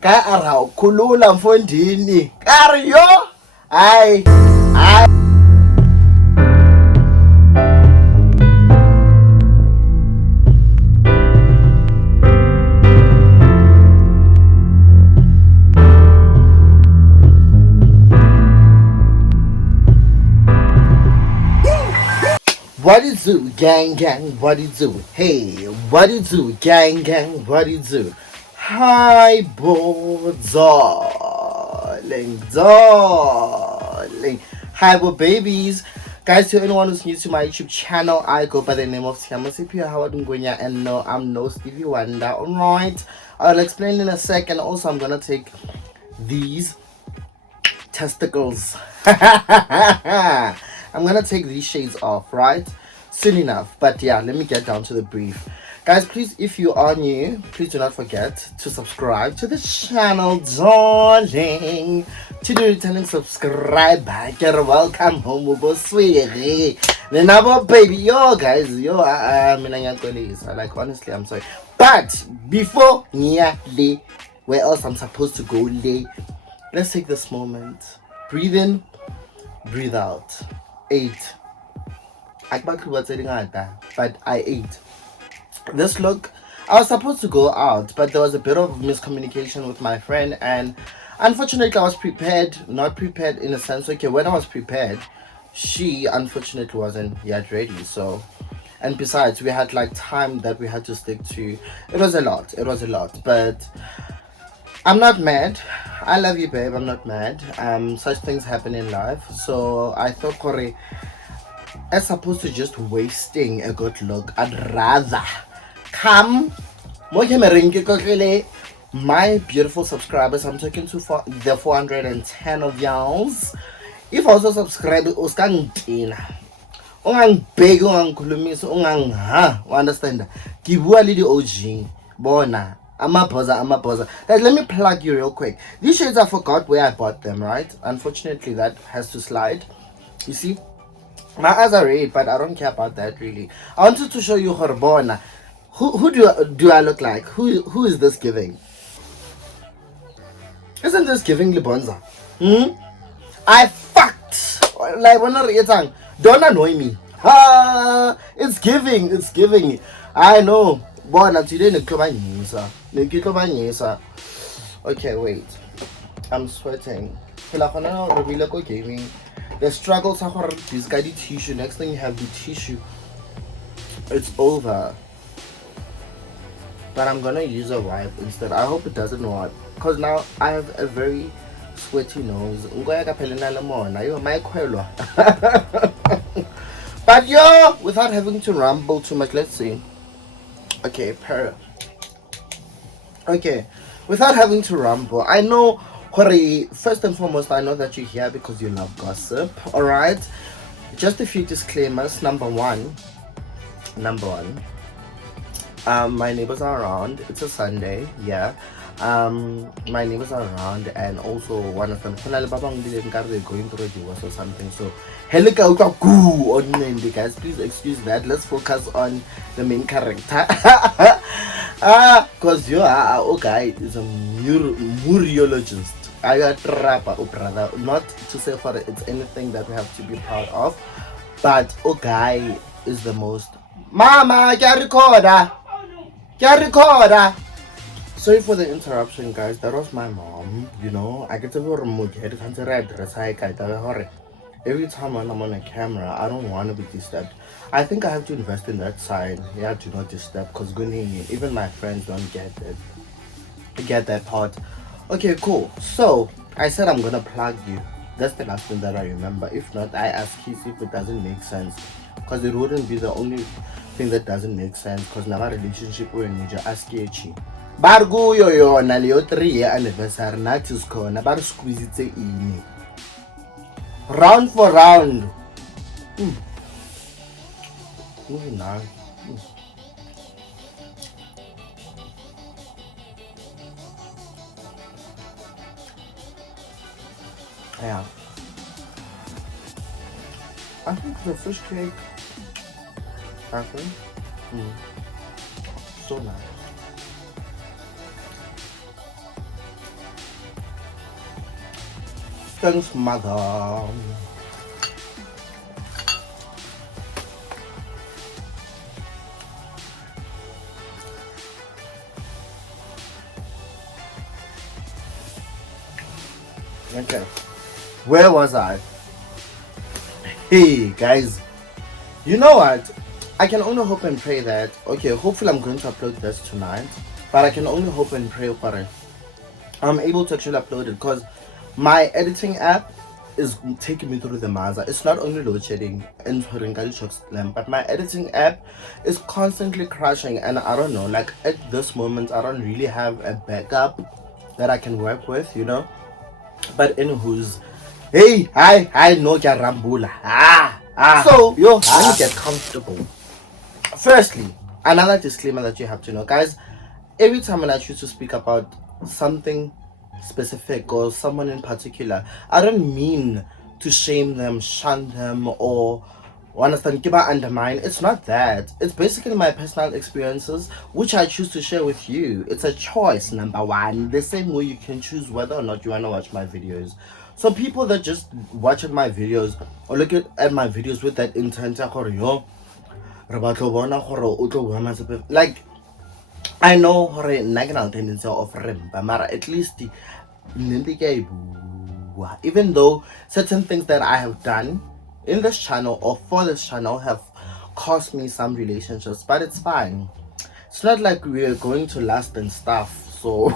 ka ara khulula mfondini kari yo hayi What it do, gang, what it do? Hey, what it do, gang, what it do? Hi, darling. Hi, babies. Guys, to anyone who's new to my YouTube channel, I go by the name of Tshiamo Ngwenya, and no, I'm no Stevie Wonder, alright? I'll explain in a second. Also, I'm gonna take these testicles. I'm gonna take these shades off, right? Soon enough. But yeah, let me get down to the brief. Guys, please, if you are new, please do not forget to subscribe to the channel, darling. To the returning subscriber, you're welcome home, Uboswiri. Nenabo baby, yo guys, yo, like honestly, I'm sorry. But before lay, where else I'm supposed to go lay, let's take this moment. Breathe in, breathe out. 8. But I ate. This look, I was supposed to go out, but there was a bit of miscommunication with my friend, and unfortunately I was prepared, not prepared in a sense. Okay, when I was prepared, she unfortunately wasn't yet ready. So, and besides, we had like time that we had to stick to. It was a lot, but I'm not mad. I love you, babe. I'm not mad. Such things happen in life. So I thought, Corey, as opposed to just wasting a good look, I'd rather come. My beautiful subscribers, I'm talking to the 410 of y'all. If also subscribe, beg, understand? Give a little OG. Bona. I'm a poser. Guys, let me plug you real quick. These shades, I forgot where I bought them, right? Unfortunately, that has to slide. You see? My eyes are red, but I don't care about that really. I wanted to show you Horbona. Who do I look like? Who is this giving? Isn't this giving Libonza? I fucked. Like don't annoy me. It's giving. I know. Bona today okay, wait. I'm sweating. Gaming. The struggles are this guy the tissue. Next thing you have the tissue. It's over. But I'm gonna use a wipe instead. I hope it doesn't work. Cause now I have a very sweaty nose. But yo, without having to ramble too much, let's see. Okay, without having to ramble, I know, first and foremost, I know that you're here because you love gossip, alright? Just a few disclaimers. Number one, my neighbors are around. It's a Sunday, yeah. My neighbors are around, and also one of them, they're going through a divorce or something. So, guys, please excuse that. Let's focus on the main character. Because you are okay is a muriologist. I got rapper, oh brother. Not to say for it's anything that we have to be proud of, but okay is the most. Mama, can recorder. Sorry for the interruption, guys. That was my mom. You know, I get a little remote. Every time when I'm on a camera, I don't want to be disturbed. I think I have to invest in that sign. Yeah, do not disturb, because even my friends don't get that part. Okay, cool. So I said I'm gonna plug you. That's the last thing that I remember. If not, I ask you if it doesn't make sense, because it wouldn't be the only thing that doesn't make sense. Because now our relationship with Ninja ask you. Bargo yo na leo 3-year anniversary nathi sikhona bar squeeze it in round for round. Moving on. Yeah. I think the fish cake. I think. So nice. Thanks, mother. Okay, where was I? Hey guys, you know what? I can only hope and pray that, okay, hopefully I'm going to upload this tonight, but I can only hope and pray for it. I'm able to actually upload it because my editing app is taking me through the maza. It's not only load shedding and but my editing app is constantly crashing, and I don't know, like at this moment I don't really have a backup that I can work with, you know. But anywho's, hey, I know kya rambula. So yo, let me get comfortable. Firstly, another disclaimer that you have to know, guys. Every time when I choose to speak about something specific or someone in particular, I don't mean to shame them, shun them, or understand, undermine. It's not that. It's basically my personal experiences which I choose to share with you. It's a choice, number one. The same way you can choose whether or not you want to watch my videos. So people that just watch my videos or look at my videos with that intent, like, I know hore national tendency of remba, mara at least even though certain things that I have done in this channel or for this channel have cost me some relationships, but it's fine. It's not like we're going to last and stuff. So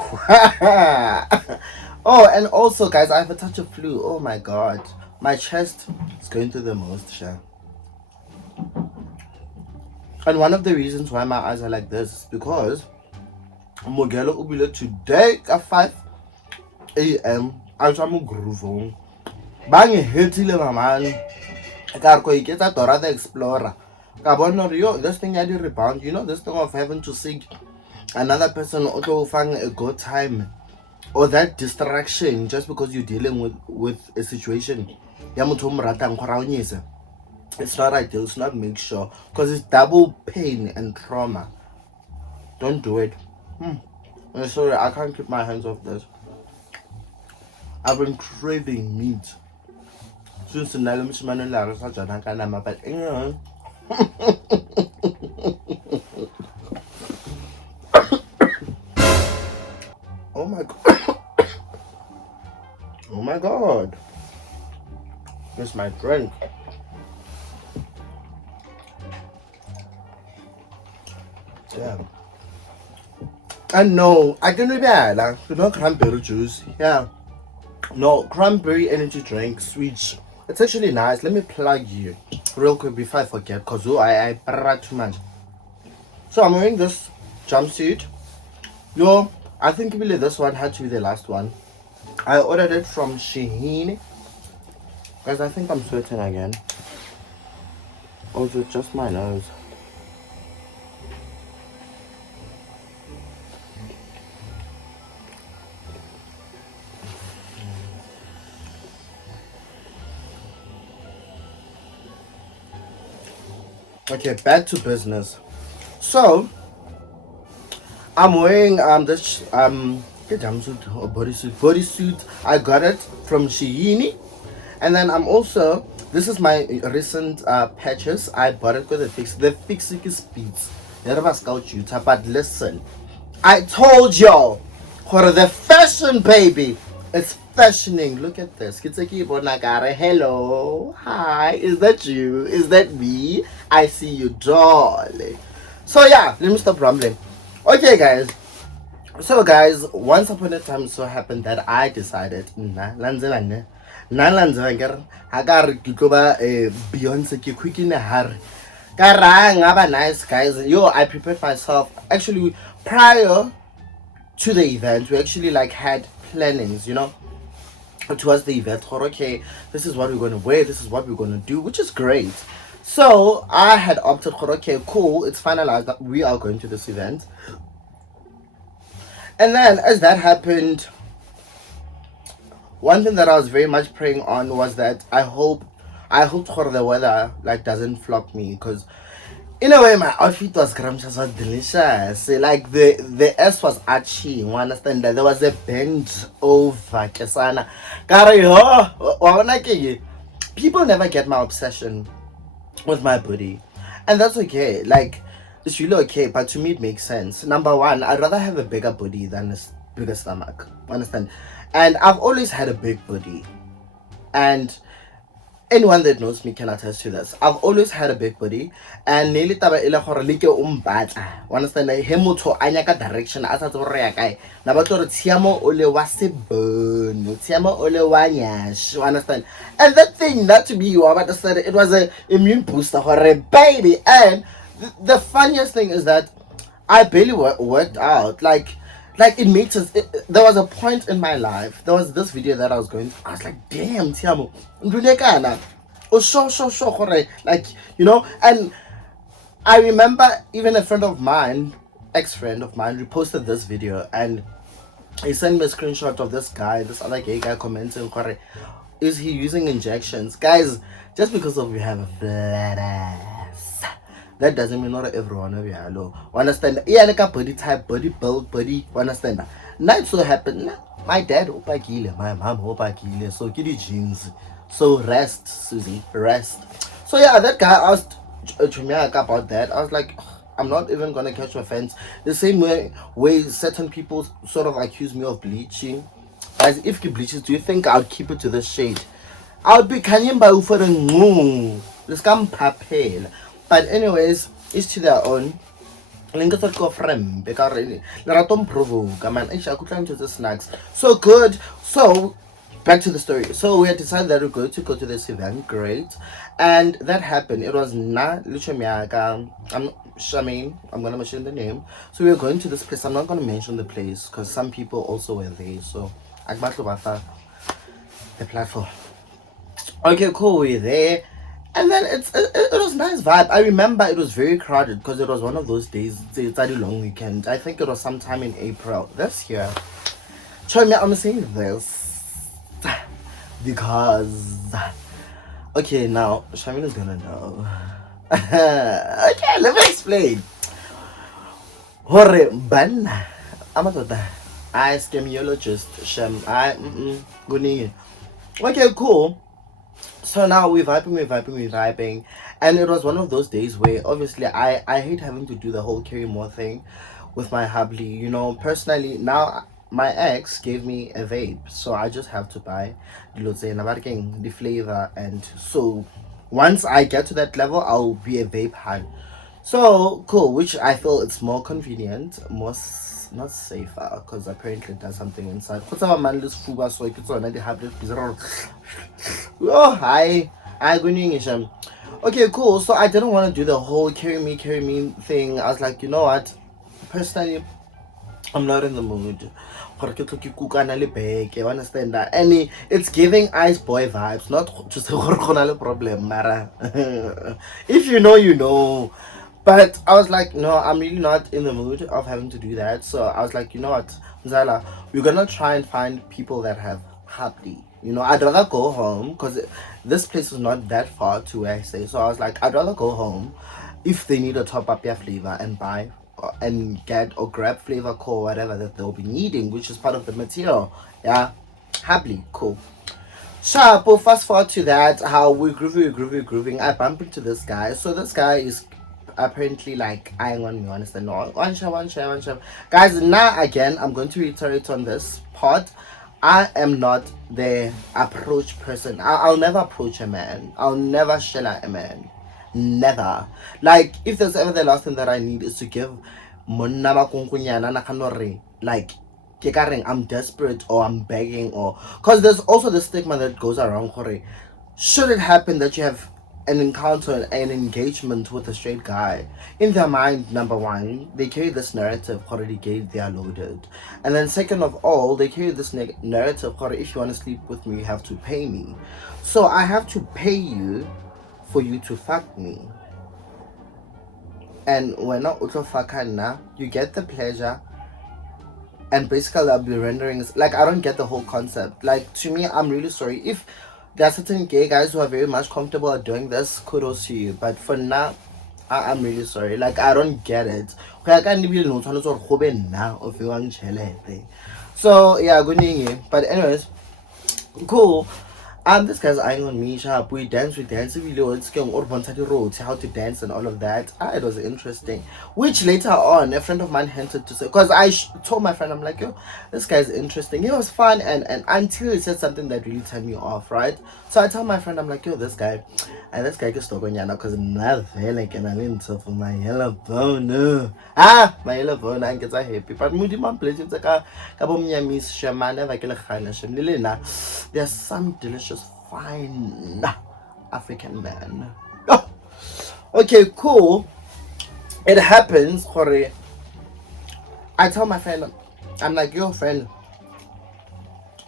oh, and also guys, I have a touch of flu. Oh my god, my chest is going through the most, sure. And one of the reasons why my eyes are like this is because Mogelo ubile today at 5 a.m. I am grooving. Bang hitile man. Karko iketa Dora the Explorer. Yo, this thing I did rebound. You know, this thing of having to seek another person to find a good time or that distraction just because you're dealing with a situation. It's not ideal, it's not make sure, because it's double pain and trauma. Don't do it. I'm sorry, I can't keep my hands off this. I've been craving meat since the night but oh my god. Oh my god. It's my drink. Yeah. And no, I can read like no cranberry juice. Yeah. No, cranberry energy drink, sweet. It's actually nice. Let me plug you real quick before I forget, because I brought too much. So I'm wearing this jumpsuit. Yo, I think really this one had to be the last one. I ordered it from Shein. Guys, I think I'm sweating again. Or is it just my nose? Okay, back to business. So I'm wearing this bodysuit. I got it from Shein, and then I'm also, this is my recent purchase. I bought it with the fixing speeds. But listen, I told y'all, for the fashion baby, it's fashioning. Look at this. Hello, hi, is that you? Is that me? I see you, darling. So yeah, let me stop rambling. Okay, guys. So guys, once upon a time, so happened that I decided, Beyonce ke quick in a hurry. Nice guys. Yo, I prepared myself. Actually, prior to the event, we actually like had plannings, you know, towards the event. Okay, this is what we're gonna wear, this is what we're gonna do, which is great. So I had opted for, okay, cool, it's finalized that we are going to this event. And then as that happened, one thing that I was very much praying on was that I hope for the weather like doesn't flop me, because In a way, my outfit was scrumptious, was delicious. Like the S was archy. You understand that there was a bend over kesana. Kare ho, waona ke people never get my obsession with my booty, and that's okay. Like it's really okay, but to me it makes sense. Number one, I'd rather have a bigger booty than a bigger stomach. Understand? And I've always had a big booty, and anyone that knows me can attest to this. I've always had a big body, and nearly taba ile gore like umbatla. Understand? Like he motho a nyaka direction a sa tse gore ya kae. Na ba tlo re Tshiamo ole wa sebono, Tshiamo ole wa nyash. Understand? And that thing that to me you understand it was a immune booster for a baby. And the funniest thing is that I barely worked out. Like it makes us. There was a point in my life. There was this video that I was going. I was like, damn, Tiamo, ndulekana. Oh, sure. Like you know, and I remember even a friend of mine, ex-friend of mine, reposted this video and he sent me a screenshot of this guy, this other gay guy commenting, is he using injections? Guys, just because of you have a flat ass, that doesn't mean not everyone of you hello. Understand? Yeah, like a body type, body build, body. Understand? Now it so happened. My dad opakile, my mom opakile, so get the jeans. So rest, Susie, rest. So yeah, that guy asked Chumiak about that. I was like, I'm not even gonna catch offense. The same way certain people sort of accuse me of bleaching. As if he bleaches, do you think I'd keep it to this shade? I would be kanyimba for the moon. This come papel. But anyways, it's to their own. Linka thought go friend because Laratom provoke. I mean, I could try to the snacks. So good. So back to the story. So we had decided that we're going to go to this event. Great. And that happened. It was not Luchamiaka. I'm Shamin. I'm gonna mention the name. So we were going to this place. I'm not gonna mention the place because some people also were there. So Agbatubata, the platform. Okay, cool. We're there. And then it was nice vibe. I remember it was very crowded because it was one of those days. It's a long weekend. I think it was sometime in April this year. Show me, I'm saying this because okay, now Shamin is gonna know. Okay, let me explain. Hore ban, I'm I scamiologist. I good. Okay, cool. So now we're vibing. And it was one of those days where obviously I hate having to do the whole carry more thing with my hubby. You know, personally, now my ex gave me a vape. So I just have to buy the flavor. And so once I get to that level, I'll be a vape high. So cool, which I feel it's more convenient, not safer, because apparently it does something inside. What's our manless fuba so it's on the habit bizarre. Oh hi. I go English. Okay, cool. So I didn't want to do the whole carry me thing. I was like, you know what? Personally, I'm not in the mood. You understand that? And it's giving ice boy vibes, not just a problem, Mara. If you know, you know. But I was like, no, I'm really not in the mood of having to do that. So I was like, you know what, Zala, we're gonna try and find people that have happy. You know, I'd rather go home because this place is not that far to where I stay. So I was like, I'd rather go home if they need a top up their flavor and buy and get or grab flavor core whatever that they'll be needing, which is part of the material. Yeah, happily cool. Sharp. Well, fast forward to that. How we grooving. I bump into this guy. So this guy is apparently like eyeing on me, understand? No, one share. Guys, now again, I'm going to reiterate on this part. I am not the approach person. I'll never approach a man. I'll never shell at a man. Never. Like, if there's ever the last thing that I need is to give monaba kunkunyana na kanore. Like, I'm desperate or I'm begging or because there's also the stigma that goes around. Should it happen that you have an encounter, an engagement with a straight guy, in their mind, number one, they carry this narrative already gave they are loaded, and then second of all, they carry this narrative if you want to sleep with me, you have to pay me. So I have to pay you for you to fuck me. And when not utofakana, you get the pleasure. And basically I'll be rendering like I don't get the whole concept. Like to me, I'm really sorry if there are certain gay guys who are very much comfortable at doing this, kudos to you. But for now, I'm really sorry. Like, I don't get it. I can't even know of you. So yeah, good evening. But anyways, cool. This guy's eyeing on me, sharp. We dance, we do it's going urban roads, how to dance and all of that. It was interesting. Which later on, a friend of mine hinted to say, because told my friend, I'm like, yo, this guy's interesting. It was fun, and until he said something that really turned me off, right? So I tell my friend, I'm like, yo, this guy gets stuck on yana, because I'm not like, and I didn't for my yellow bone. My yellow bone, I get happy. But moody man plays it's like a miss shaman, like a there's some delicious fine African man. Oh, okay, cool. It happens, Jorge. I tell my friend, I'm like, yo, friend,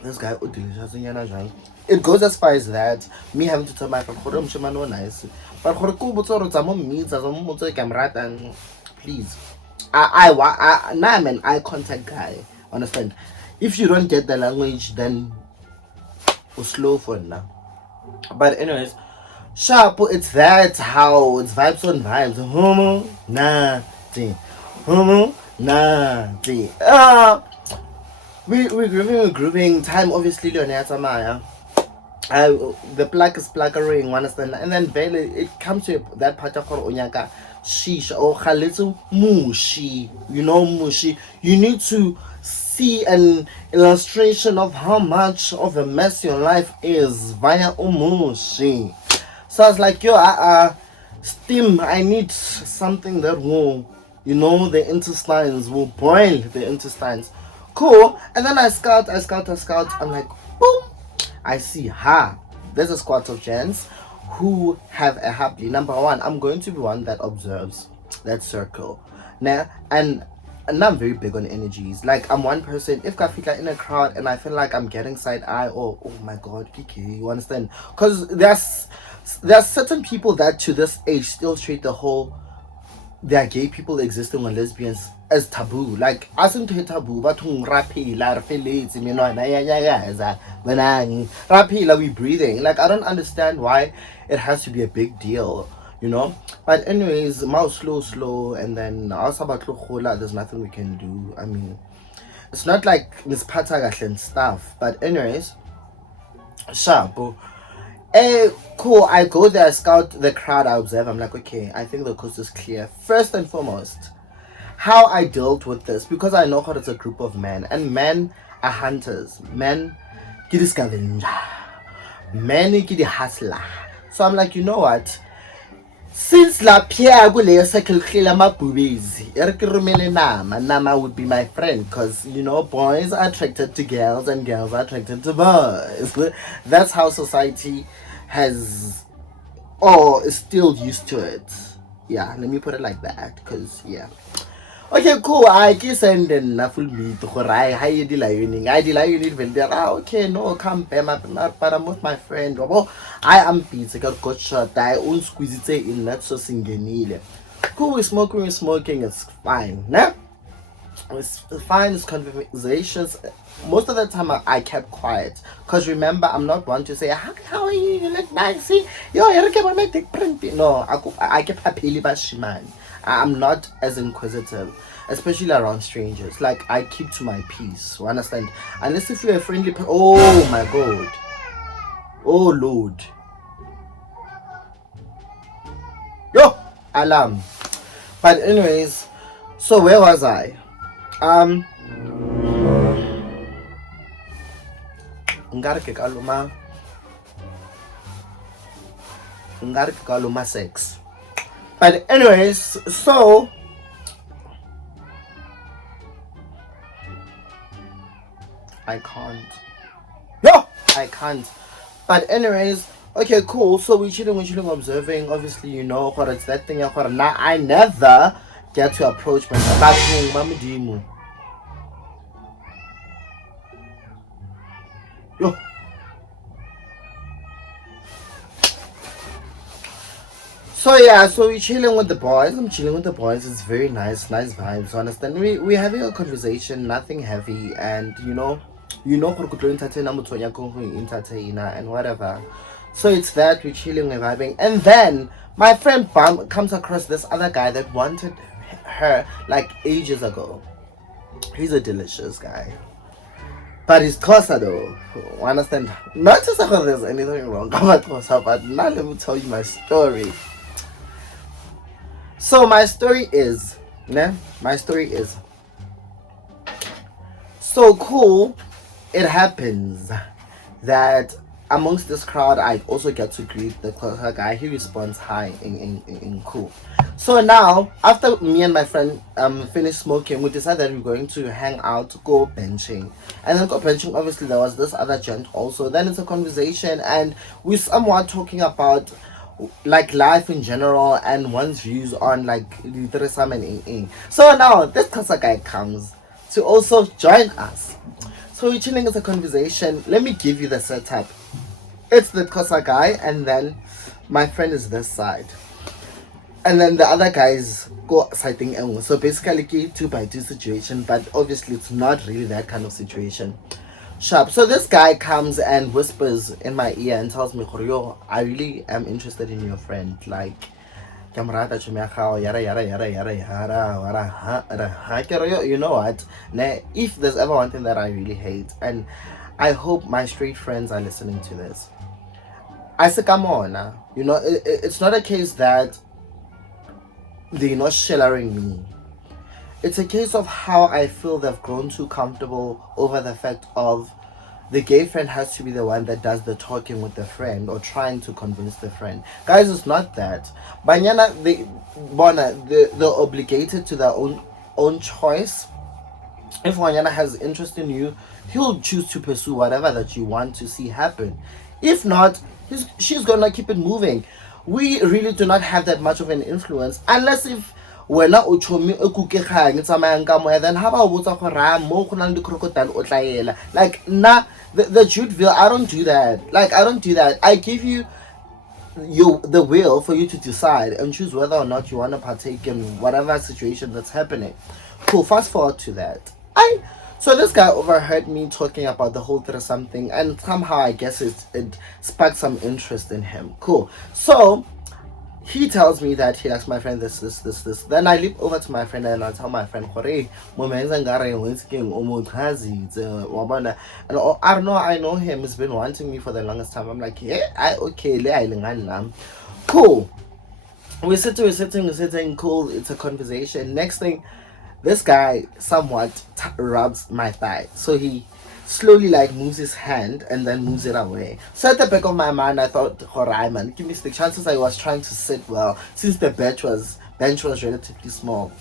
this guy, oh, delicious. It goes as far as that. Me having to tell my friend, Jorge, I'm no nice. But Jorge, cool, but please. Now I'm an eye contact guy. Understand? If you don't get the language, then we're slow for now. But anyways, sharp, it's that how it's vibes on vibes. Homo, nah, D. Homo, nah, D. We're grooving. Time obviously Leoneta Maya. The plaque is plackering, understand? And then it comes to that part of Onyaka Shisha or Khalitsu Mushi. You know Mushi. You need to see an illustration of how much of a mess your life is via Umushi. So I was like, yo, steam, I need something that will, the intestines will boil the intestines. Cool. And then I scout. I'm like, boom. I see, there's a squad of gents who have a happy. Number one, I'm going to be one that observes that circle. Now, and I'm very big on energies. Like, I'm one person, if I feel in a crowd and I feel like I'm getting side eye, or oh my god, Kiki, you understand? Because there's certain people that to this age still treat there are gay people existing or lesbians as taboo. Like, as into taboo, but rapila, we breathing. Like, I don't understand why it has to be a big deal, But anyways, mouse slow, and then there's nothing we can do. I mean, it's not like Miss Patagash and stuff. But anyways, sharp. Cool. I go there, I scout the crowd, I observe. I'm like, okay, I think the coast is clear. First and foremost, how I dealt with this, because I know how it's a group of men, and men are hunters. Men, get the scavenger. Men, get the hustler. So I'm like, you know what? Since la Pierre Gule circle my boobies, Nama would be my friend, because boys are attracted to girls and girls are attracted to boys. That's how society has is still used to it. Yeah, let me put it like that, because yeah. Okay, cool. I guess and then full meet I okay, no, come but I'm with my friend. I am busy, got shot. I won't squeeze it in that so singenile. Cool, we're smoking, it's fine. Nah? It's fine, it's conversations. Most of the time I kept quiet. Because remember, I'm not one to say, how are you? You look nice. See? Yo, you look at my dick print. No, I kept happily bashiman. I'm not as inquisitive, especially around strangers. Like, I keep to my peace. You understand? Unless if you're a friendly person. Oh my god. Oh lord. Yo, alarm. But anyways, so where was I? Sex. But anyways, so I can't. But anyways, okay, cool. So we're chilling, observing. Obviously, what it's that thing. Now I never get to approach my back home, Yo. So yeah, so we're chilling with the boys. I'm chilling with the boys. It's very nice vibes. Understand? We're having a conversation, nothing heavy, and and whatever. So it's that we're chilling, we're vibing, and then my friend comes across this other guy that wanted her like ages ago. He's a delicious guy, but he's Xhosa though. Understand? Not to say there's anything wrong about Xhosa, but now let me tell you my story. So my story is, so cool. It happens that amongst this crowd, I also get to greet the Xhosa guy. He responds hi in cool. So now, after me and my friend finished smoking, we decided that we're going to hang out, go benching. And then go benching, obviously there was this other gent also. Then it's a conversation and we're somewhat talking about like life in general and one's views on like literacy and. So now this Xhosa guy comes to also join us. So we're chilling as a conversation. Let me give you the setup. It's the Xhosa guy and then my friend is this side. And then the other guys go sighting Engu. So basically 2x2 situation, but obviously it's not really that kind of situation. Sharp. So this guy comes and whispers in my ear and tells me, Yo, I really am interested in your friend. Like you know what? If there's ever one thing that I really hate, and I hope my straight friends are listening to this, I say come on, you know, it's not a case that they're not shellering me. It's a case of how I feel they've grown too comfortable over the fact of the gay friend has to be the one that does the talking with the friend or trying to convince the friend. Guys, it's not that. Banyana, they're obligated to their own choice. If Wanyana has interest in you, he'll choose to pursue whatever that you want to see happen. If not, she's gonna keep it moving. We really do not have that much of an influence unless if wena o chomi o kukekgang tsamayang ka moya, then how about botsa gore mo go nang di crocodile o tla ela. Like the Judeville, I don't do that. Like I don't do that. I give you the will for you to decide and choose whether or not you want to partake in whatever situation that's happening. Cool. Fast forward to that. So this guy overheard me talking about the whole thing or something, and somehow I guess it sparked some interest in him. Cool. So he tells me that he likes my friend this. Then I leap over to my friend and I tell my friend, and I don't know, I know him. He's been wanting me for the longest time. I'm like, yeah, cool. We're sitting, cool. It's a conversation. Next thing, this guy somewhat rubs my thigh. So he slowly like moves his hand and then moves it away. So at the back of my mind, I thought, alright man, give me the chances I was trying to sit well since the bench was relatively small.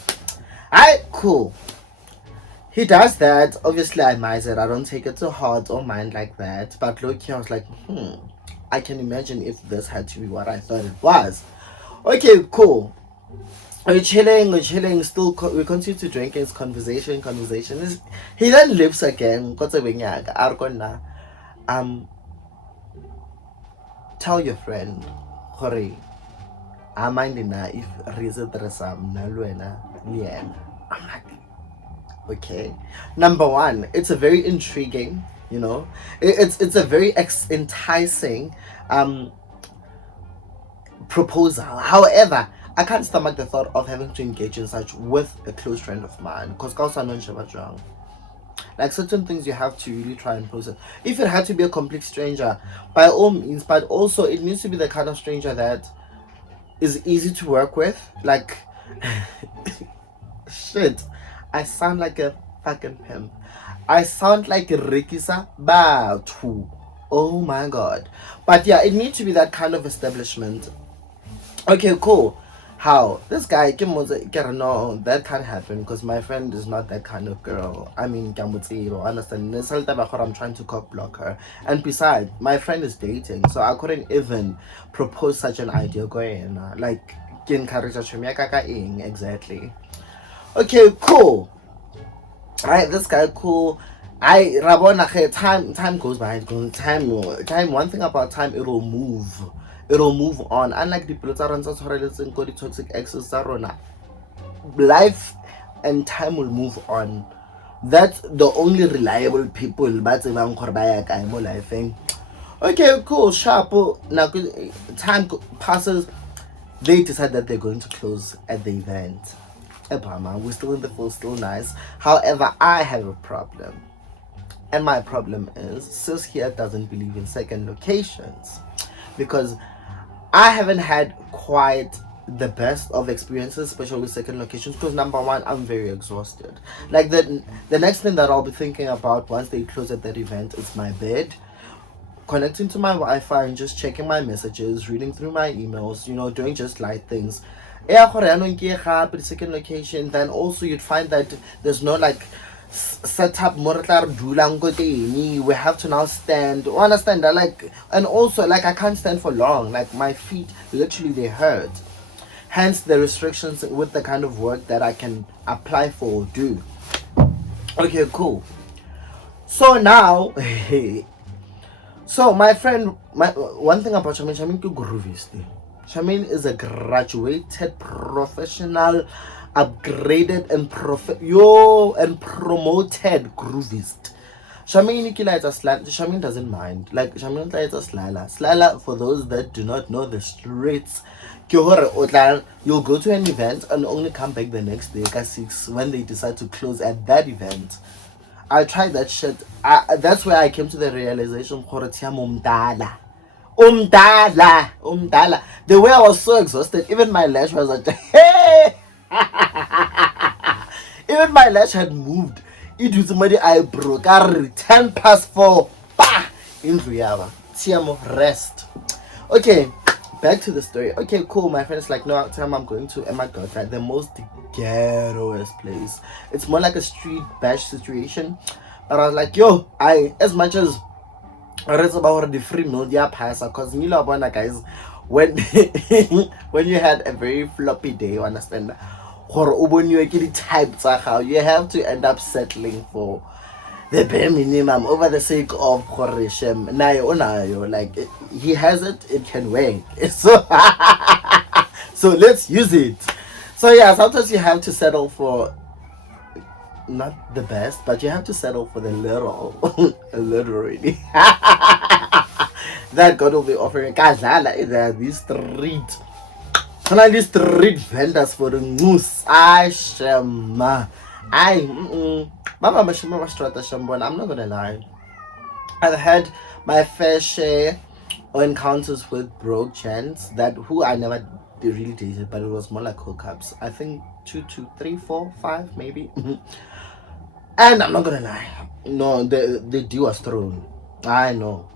Alright, cool. He does that. Obviously I miss it. I don't take it to heart or mind like that. But look, I was like, I can imagine if this had to be what I thought it was. Okay, cool. We're chilling, still we continue to drink his conversation. He then lives again. Tell your friend, Hori, I'm minding if reason I'm like, okay. Number one, it's a very intriguing, you know. It's a very enticing proposal. However, I can't stomach the thought of having to engage in such with a close friend of mine because like certain things you have to really try and process. If it had to be a complete stranger, by all means, but also it needs to be the kind of stranger that is easy to work with. Like shit, I sound like a fucking pimp. I sound like Rikisa Batu. Oh my god. But yeah, it needs to be that kind of establishment. Okay, cool. How this guy no, that can't happen because my friend is not that kind of girl. I mean, understand. I'm trying to cock block her, and besides, my friend is dating, so I couldn't even propose such an idea going like exactly. Okay, cool. Alright, this guy cool. Time goes by. Time. One thing about time, it'll move on. Unlike the people that are toxic exes, life and time will move on. That's the only reliable people. Okay, cool, sharp. Now, time passes. They decide that they're going to close at the event. Ebama, we're still in the full, still nice. However, I have a problem. And my problem is, sis here doesn't believe in second locations. Because I haven't had quite the best of experiences, especially with second locations. Because number one, I'm very exhausted. Like the next thing that I'll be thinking about once they close at that event is my bed, connecting to my Wi-Fi and just checking my messages, reading through my emails, doing just light things. Yeah, the second location, then also you'd find that there's no like setup. We have to now stand. Understand that, like, and also like I can't stand for long. Like my feet literally they hurt. Hence the restrictions with the kind of work that I can apply for or do. Okay, cool. So now so my friend, one thing about Shamin is groovist. Shamin is a graduated professional, upgraded and promoted groovist. Shamin doesn't mind. Like Shamin is a slala. Slala, for those that do not know the streets, you'll go to an event and only come back the next day at 6 when they decide to close at that event. I tried that shit. That's where I came to the realization. Tshiamo Umdala. The way I was so exhausted, even my lash was like, hey! Even my lash had moved. It was somebody I broke. 10 past 4. Bah! In Ruyava. Tshiamo, rest. Okay, back to the story. Okay, cool. My friend's like, no, time I'm going to, oh my god, right? The most ghettoest place. It's more like a street bash situation. But I was like, yo, as much as it's about the free media pass, because guys, when when you had a very floppy day, you understand, you have to end up settling for the bare minimum over the sake of Horishem. Nayo, like he has it can work. So so let's use it. So yeah, sometimes you have to settle for not the best, but you have to settle for the little, literally. That God will be offering. There are these street vendors for the moose. I'm not gonna lie. I've had my fair share of encounters with broke gents that who I never really dated, but it was more like hookups. I think 2, 3, 4, 5 maybe. And I'm not gonna lie, no, the dew was thrown. I know.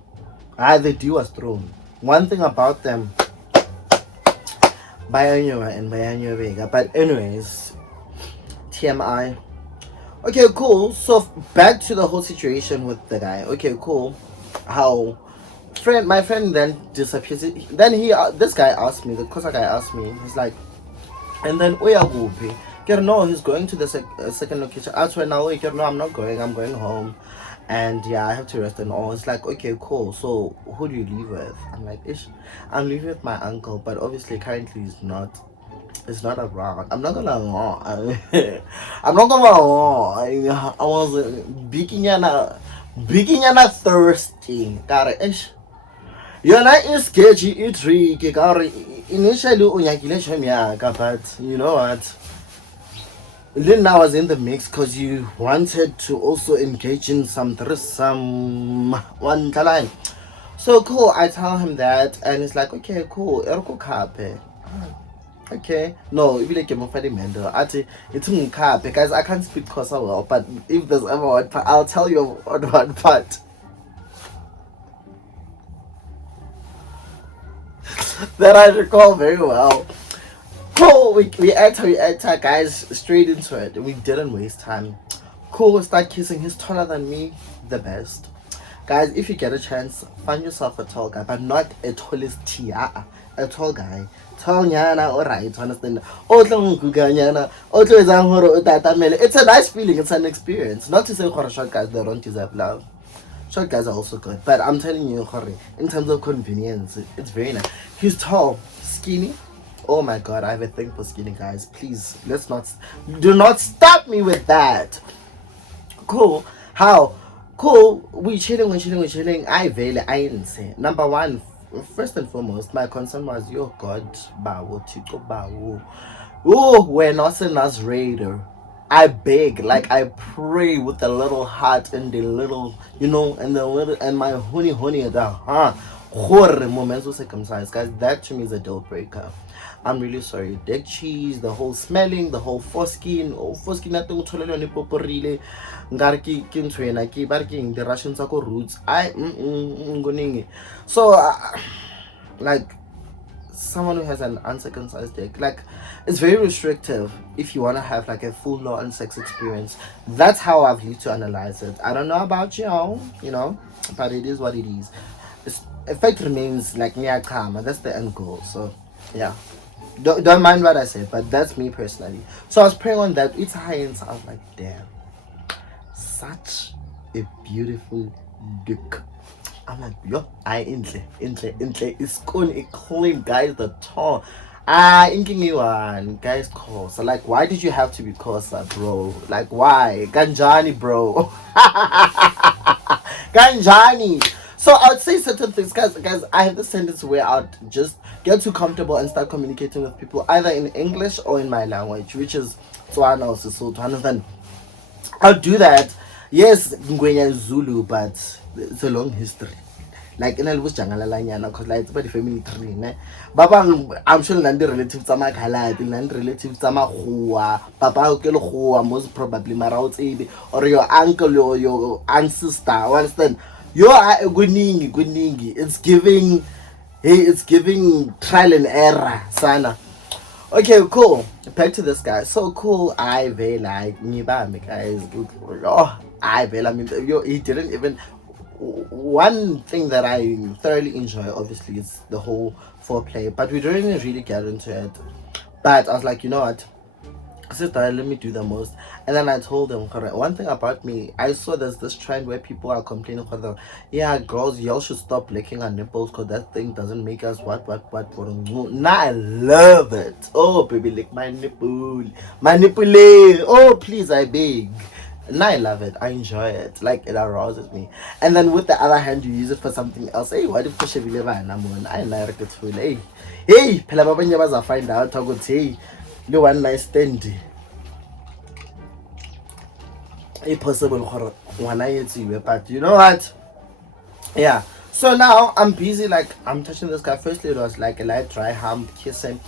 The dew was thrown. One thing about them, Bayanyoa and Bayanyoa Vega. But anyways, TMI. Okay, cool. So back to the whole situation with the guy. Okay, cool. How my friend then disappears. Then this guy asked me, the Xhosa guy asked me, he's like, and then Oyagupi. No, he's going to the second location. I swear now, no, I'm not going. I'm going home, and yeah, I have to rest and all. It's like, okay, cool. So who do you leave with? I'm like, I'm leaving with my uncle, but obviously currently he's not. It's not around. I'm not gonna lie. I'm not gonna lie. I was beginning and thirsty. Got it. You're not sketchy. It's tricky. Initially, but you know what? Then I was in the mix because you wanted to also engage in some one line. So cool, I tell him that and it's like, okay, cool, okay. No, if you like him for the mendo, it's because I can't speak Xhosa well, but if there's ever one part, I'll tell you on one part. That I recall very well. Cool, we enter, guys, straight into it. We didn't waste time. Cool, start kissing. He's taller than me, the best. Guys, if you get a chance, find yourself a tall guy, but not a tallest tia, a tall guy. Tall nyana, alright, understand? It's a nice feeling, it's an experience. Not to say short guys they don't deserve love. Short guys are also good, but I'm telling you, in terms of convenience, it's very nice. He's tall, skinny. Oh my god, I have a thing for skinny guys. Please, do not stop me with that. Cool. How? Cool, we chilling. I vele, I didn't say. Number one, first and foremost, my concern was, yo, God, bawo, tiko bawo. Oh, we're not in us raider. I beg, like I pray with the little heart and the little, and the little, and my honey, the horror moments of circumcised, guys. That to me is a deal breaker. I'm really sorry. Dead cheese, the whole smelling, the whole foreskin, foreskin natin utholelwa ni poporile, ngari ki ntwena ki barking the Russians ako roots. Nguningi. So like someone who has an uncircumcised dick, like it's very restrictive if you want to have like a full on sex experience. That's how I've used to analyze it. I don't know about y'all, but it is what it is. Effect remains like near karma. That's the end goal. So yeah, don't mind what I said, but that's me personally. So I was praying on that. It's high, and so I was like, damn, such a beautiful dick. I'm like, yo, I intle. It's going to clean, guys. The tone. Inking you on, guys. Xhosa. Like, why did you have to be Xhosa, bro? Like, why? Ganjani, bro. Ganjani. So I would say certain things, guys. I have this tendency where I'd just get too comfortable and start communicating with people either in English or in my language, which is Tswana or Sesotho. Then I'll do that. Yes, Ngwenya is Zulu, but it's a long history. Like in Elvis Jangalalanyana, because like it's about the family tree, ne? Baba, I'm sure Nandi relatives are my Kalati, Nandi relatives are my Hua, Papa Hua, most probably Marauti, or your uncle or your ancestor. Understand? You are a good ningi. It's giving trial and error, sana. Okay, cool. Back to this guy. So cool. I very like Nibami guys. Oh, I very. I mean, he didn't even. One thing that I thoroughly enjoy, obviously, is the whole foreplay, but we didn't really get into it. But I was like, you know what? Sister, let me do the most. And then I told them, one thing about me, I saw there's this trend where people are complaining, yeah, girls, y'all should stop licking our nipples because that thing doesn't make us what. Nah, I love it. Oh, baby, lick my nipple. My nipple. Oh, please, I beg. Now I love it. I enjoy it. Like, it arouses me. And then with the other hand, you use it for something else. Hey, what if I like it too. Hey, Pelababa find out. I would say, you one nice stand. It's possible when I see you, but you know what? Yeah. So now I'm busy, like I'm touching this guy. Firstly, it was like a light dry hump, kissing.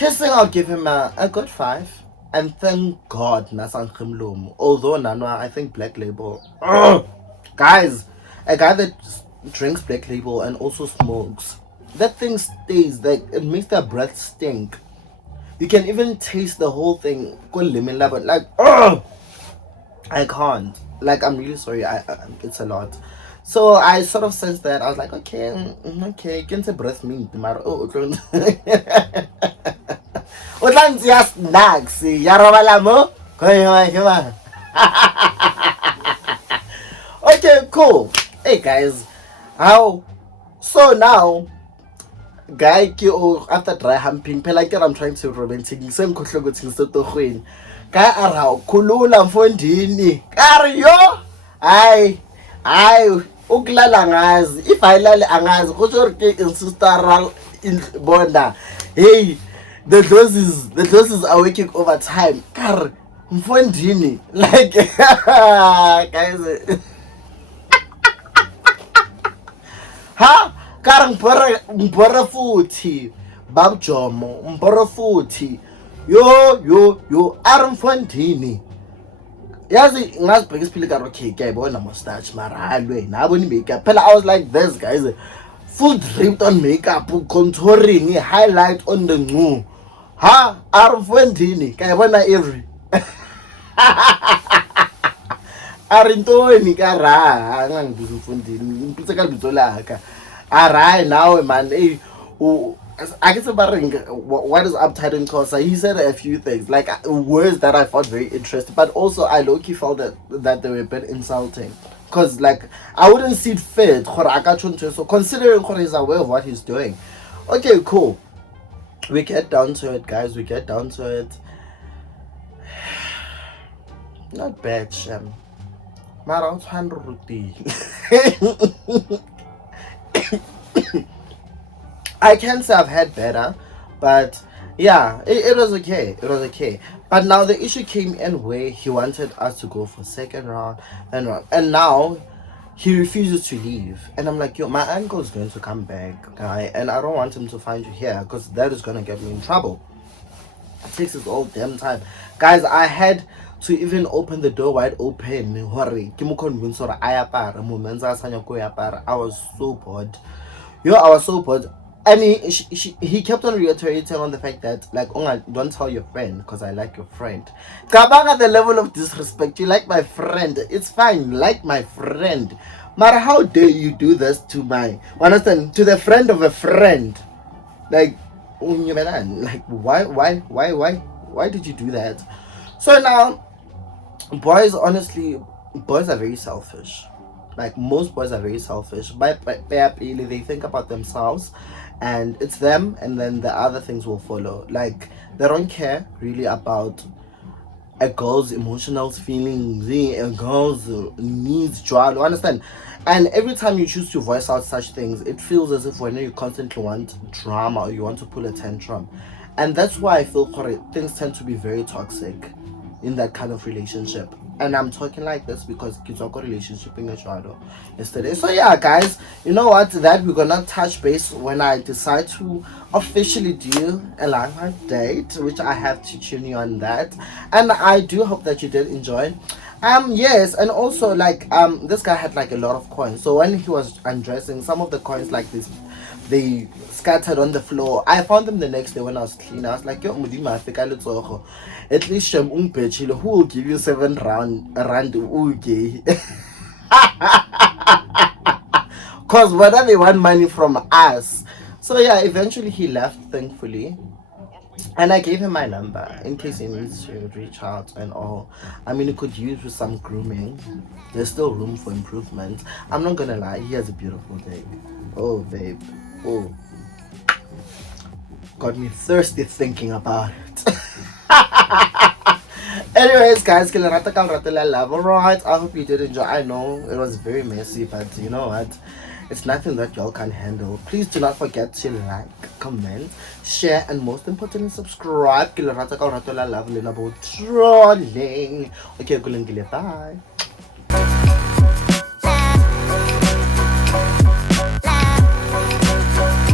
I'll give him a good 5. And thank God, Nasan Khimlum. Although Nana, I think Black Label. Guys, a guy that drinks Black Label and also smokes, that thing stays, like it makes their breath stink. You can even taste the whole thing. Like, I can't. Like, I'm really sorry. It's a lot. So I sort of sensed that. I was like, okay, can say breath me tomorrow. Oh, just snacks. Okay, cool. Hey guys, how? So now, guy, after dry humping, like I'm trying to romantic. Same guy araw khulula mfondini kariyo ay ukulala ngazi if ayilale angazi kusho ke ancestral in bonda. Hey, the doses are working overtime kar mfondini like guys. Ha kar mbora futhi babjomo mbora futhi yo arimfondini yazi ngazibheka isiphile ka okay kuyayibona mustache maralwe nabo ni makeup phela. I was like, this guys full dripped on makeup, contouring, highlight on the ngu, ha arimfondini kuyayibona every arintoni ka ra ngangibuza umfondini impitse ka libito laka arai now man. Hey, I guess about what is uptight in Xhosa. He said a few things, like words that I found very interesting, but also I low-key felt that they were a bit insulting. Cause like I wouldn't see it fit. So considering he's aware of what he's doing. Okay, cool. We get down to it, guys. We get down to it. Not bad, Shem. Mara o tshwana routine. I can say I've had better, but yeah, it was okay. It was okay. But now the issue came in where he wanted us to go for second round and now he refuses to leave. And I'm like, yo, my uncle is going to come back, guy, and I don't want him to find you here because that is gonna get me in trouble. It takes his all damn time. Guys, I had to even open the door wide open. I was so bored. Yo, I was so bored. And he kept on reiterating on the fact that, like, oh, don't tell your friend because I like your friend. Kabang at the level of disrespect. You like my friend. It's fine. Like my friend. Matter how dare you do this to my, understand, to the friend of a friend. Like, why did you do that? So now, boys, honestly, boys are very selfish. Like most boys are very selfish. They think about themselves, and it's them, and then the other things will follow. Like they don't care really about a girl's emotional feelings, a girl's needs, joy. Understand? And every time you choose to voice out such things, it feels as if when you constantly want drama or you want to pull a tantrum, and that's why I feel correct. Things tend to be very toxic in that kind of relationship. And I'm talking like this because kids are got relationship in Ecuador yesterday. So yeah, guys, you know what? That we're gonna touch base when I decide to officially do a live date, which I have to tune you on that. And I do hope that you did enjoy. Yes, and also like this guy had like a lot of coins. So when he was undressing, some of the coins like this they scattered on the floor. I found them the next day when I was cleaning. I was like, yo, Mudima, at least Shem Umpechilo, who will give you 7 rand okay. Cause whether they want money from us. So yeah, eventually he left, thankfully. And I gave him my number in case he needs to reach out and all. I mean, he could use with some grooming. There's still room for improvement. I'm not gonna lie, he has a beautiful babe. Oh, babe. Oh, got me thirsty thinking about it. Anyways, guys, alright, I hope you did enjoy. I know it was very messy, but you know what? It's nothing that y'all can handle. Please do not forget to like, comment, share, and most importantly, subscribe. Trolling. Okay, bye.